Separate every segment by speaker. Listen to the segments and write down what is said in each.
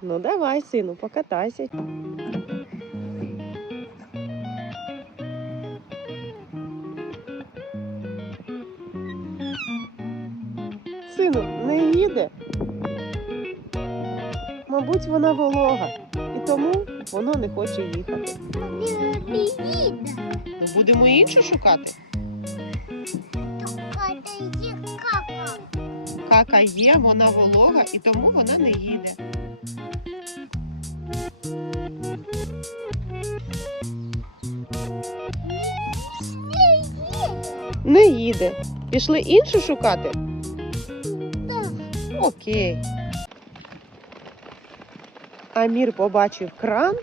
Speaker 1: Ну давай, сину, покатайся. Сину, не їде. Мабуть, вона волога, і тому воно не хоче їхати.
Speaker 2: Не, не їде.
Speaker 1: Ну, Будемо іншу шукати.
Speaker 2: Какая-то є кака.
Speaker 1: Кака є, вона волога, і тому вона не їде.
Speaker 2: Не їде.
Speaker 1: Пішли іншу шукати?
Speaker 2: Да.
Speaker 1: Окей. Амір побачив кран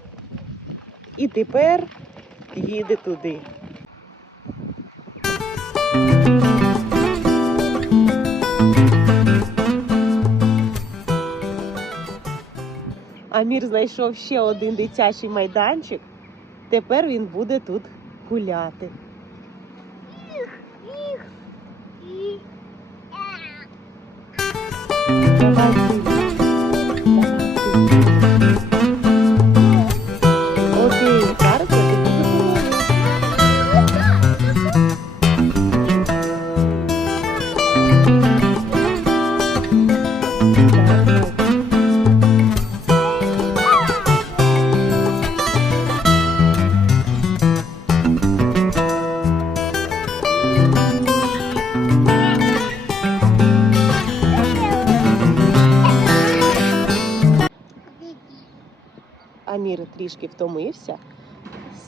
Speaker 1: і тепер їде туди. Амір знайшов ще один дитячий майданчик. Тепер він буде тут гуляти.
Speaker 2: Їх. І. А.
Speaker 1: Давай, Амір трішки втомився,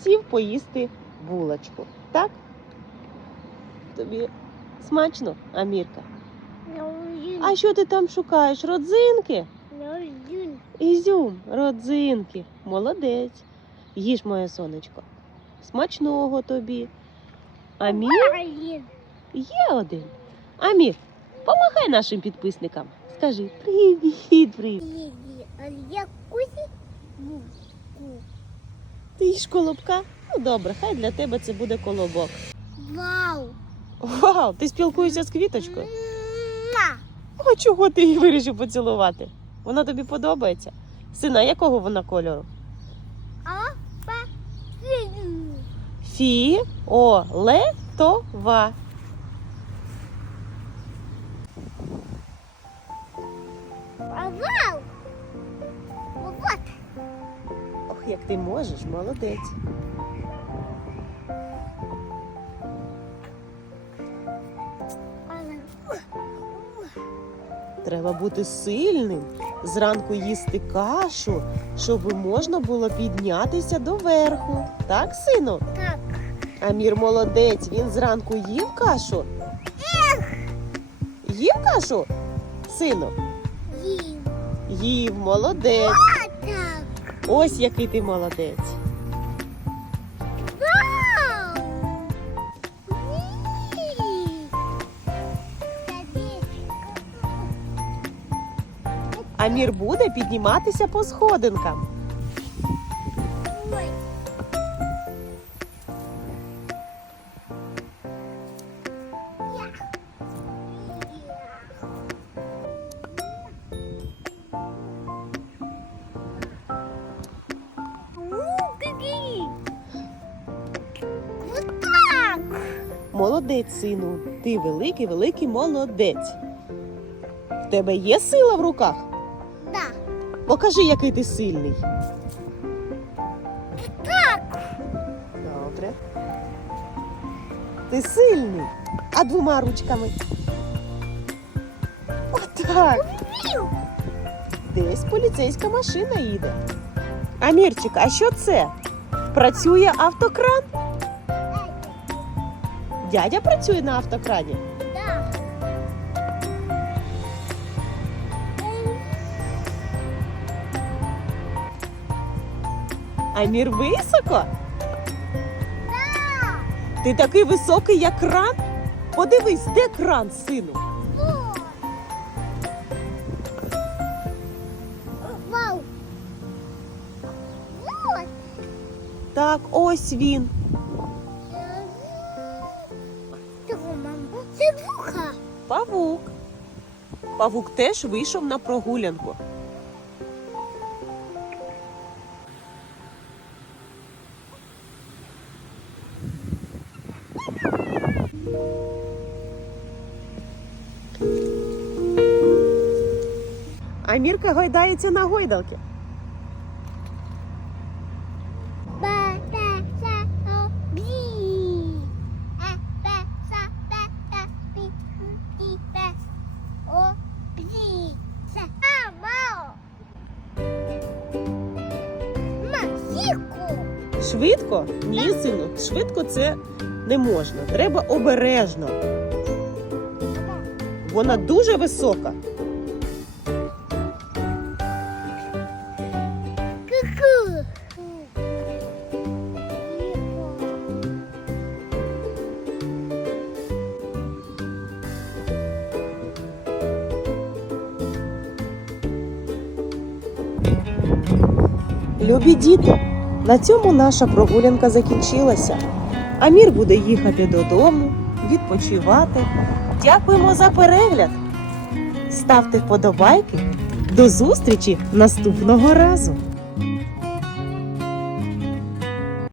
Speaker 1: сів поїсти булочку. Так? Тобі смачно, Амірка? А що ти там шукаєш? Родзинки? Ізюм, родзинки. Молодець. Їж моє сонечко. Смачного тобі. Амір є один. Амір, помахай нашим підписникам. Скажи привіт, привіт.
Speaker 2: Я кузі.
Speaker 1: Ти їш колобка? Ну добре, хай для тебе це буде колобок.
Speaker 2: Вау!
Speaker 1: Вау, ти спілкуєшся з квіточкою?
Speaker 2: Ма!
Speaker 1: А чого ти її вирішив поцілувати? Вона тобі подобається? Сина, якого вона кольору? Фіолетова. Як ти можеш, молодець. Треба бути сильним, зранку їсти кашу, щоб можна було піднятися доверху. Так, сину?
Speaker 2: Так.
Speaker 1: Амір молодець, він зранку їв кашу. Їв кашу? Сину,
Speaker 2: Їм.
Speaker 1: їв, молодець. Ось який ти молодець. Амір буде підніматися по сходинкам. Молодець, сину. Ти великий, великий молодець. В тебе є сила в руках?
Speaker 2: Да.
Speaker 1: Покажи, який ти сильний.
Speaker 2: Так.
Speaker 1: Добре. Ти сильний. А двома ручками. Отак. Десь поліцейська машина їде. Амірчик, а що це? Працює автокран? Дядя працює на автокрані.
Speaker 2: Да.
Speaker 1: Амір високо?
Speaker 2: Да.
Speaker 1: Ти такий високий, як кран? Подивись, де кран, сину?
Speaker 2: Вау.
Speaker 1: Так, ось він.
Speaker 2: Це вуха.
Speaker 1: Павук. Павук теж вийшов на прогулянку. А Мірка гойдається на гойдалки. Швидко? Ні, сину, швидко це не можна. Треба обережно. Вона дуже висока.
Speaker 2: Ку-ку.
Speaker 1: Любі діти, на цьому наша прогулянка закінчилася. Амір буде їхати додому, відпочивати. Дякуємо за перегляд. Ставте вподобайки. До зустрічі наступного разу!